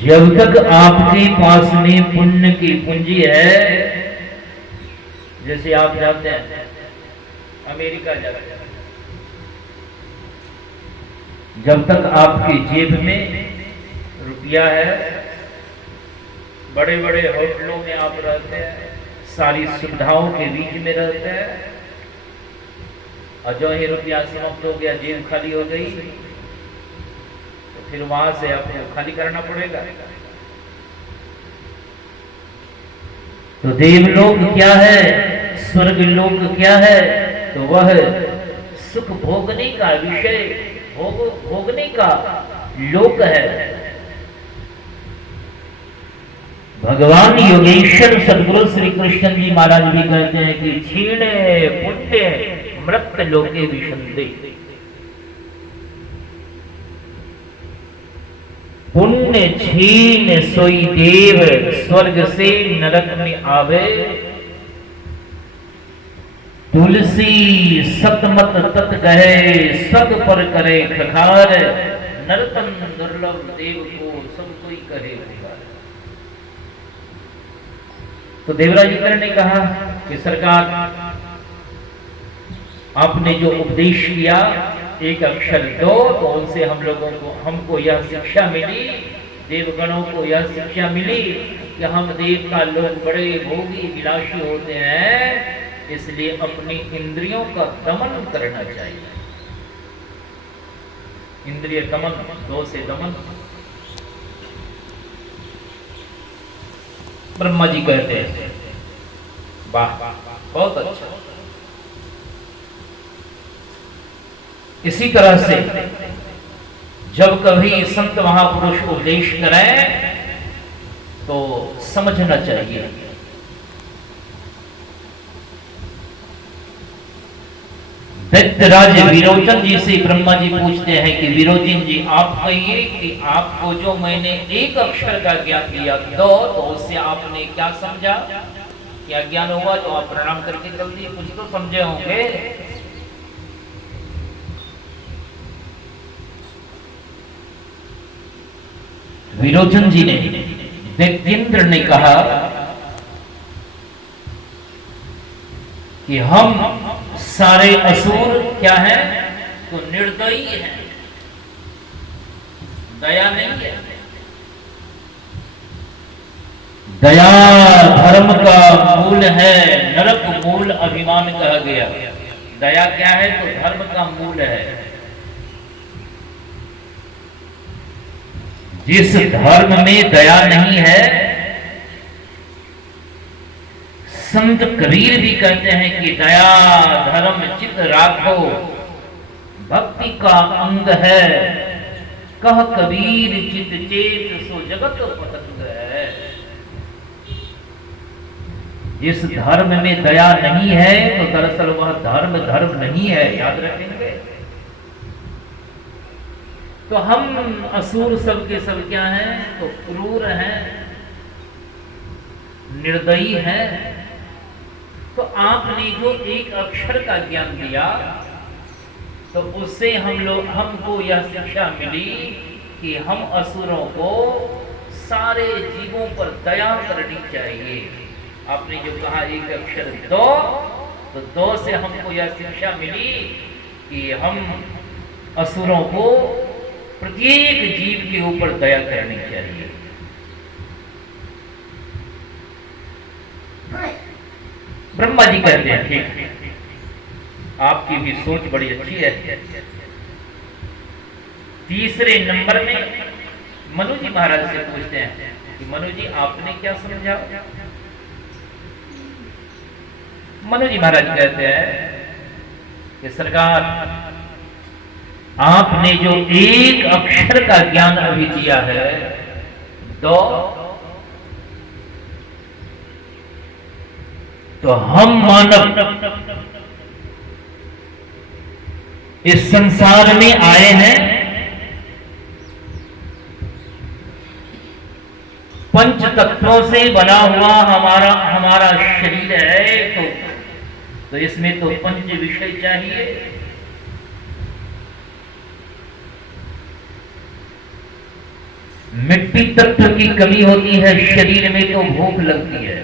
जब तक आपके पास में पुण्य की पूंजी है, जैसे आप जाते हैं अमेरिका जाते हैं, जब तक आपकी जेब में रुपया है, बड़े बड़े होटलों में आप रहते हैं, सारी सुविधाओं के बीच में रहते हैं, और जो ही रुपया समाप्त हो गया, जेब खाली हो गई, तो फिर वहां से आपको खाली करना पड़ेगा। तो देवलोक क्या है, स्वर्ग लोक क्या है, तो वह सुख भोगने का विषय, भोगने का लोक है। भगवान योगेश्वर सदगुरु श्री कृष्ण जी महाराज भी कहते हैं कि क्षीणे पुण्य मृत लोके विशंदे। पुण्य छीन सोई देव, स्वर्ग से नरक में आवे। तुलसी सतमत तत गहे, सत पर करे खखार। नरतम दुर्लभ देव को सब कोई करे पुकार। तो देवराज इंद्र ने कहा कि सरकार, आपने जो उपदेश किया, एक अक्षर दो, तो उनसे हम लोगों को, हमको यह शिक्षा मिली, देवगणों को यह शिक्षा मिली कि हम देवता लोग बड़े भोगी विलासी होते हैं, इसलिए अपनी इंद्रियों का दमन करना चाहिए। इंद्रिय दमन, दो से दमन। ब्रह्मा जी कहते हैं, वाह बहुत अच्छा। इसी तरह से जब कभी संत महापुरुष उपदेश करें तो समझना चाहिए। दैत्यराज विरोचन जी से ब्रह्मा जी पूछते हैं कि विरोचन जी, आप कहिए कि आपको जो मैंने एक अक्षर का ज्ञान दिया दो, तो उससे आपने क्या समझा, क्या ज्ञान हुआ? तो आप प्रणाम करके चल दिए, कुछ तो समझे होंगे। विरोचन जी ने, दैत्येंद्र ने कहा कि हम सारे असुर क्या है, तो निर्दयी हैं, दया नहीं है। दया धर्म का मूल है, नरक मूल अभिमान कहा गया। दया क्या है, तो धर्म का मूल है। जिस धर्म में दया नहीं है, संत कबीर भी कहते हैं कि दया धर्म चित राखो, भक्ति का अंग है। कह कबीर चित चेत सो जगत पतंग है। जिस धर्म में दया नहीं है, तो दरअसल वह धर्म नहीं है, याद रखेंगे। तो हम असुर सब के सब क्या हैं, तो क्रूर हैं, निर्दयी हैं। तो आपने जो एक अक्षर का ज्ञान दिया, तो उससे हमको यह शिक्षा मिली कि हम असुरों को सारे जीवों पर दया करनी चाहिए। आपने जो कहा एक अक्षर दो, तो दो से हमको यह शिक्षा मिली कि हम असुरों को प्रत्येक जीव के ऊपर दया करनी चाहिए। ब्रह्मा जी कहते हैं, ठीक, आपकी भी सोच बड़ी अच्छी है। तीसरे नंबर में मनु जी महाराज से पूछते हैं कि मनु जी, आपने क्या समझा? मनु जी महाराज कहते हैं कि सरकार, आपने जो एक अक्षर का ज्ञान अभी दिया है, दो, तो हम मानव इस संसार में आए हैं, पंच तत्वों से बना हुआ हमारा शरीर है, तो इसमें तो पंच विषय चाहिए। मिट्टी तत्व की कमी होती है शरीर में तो भूख लगती है।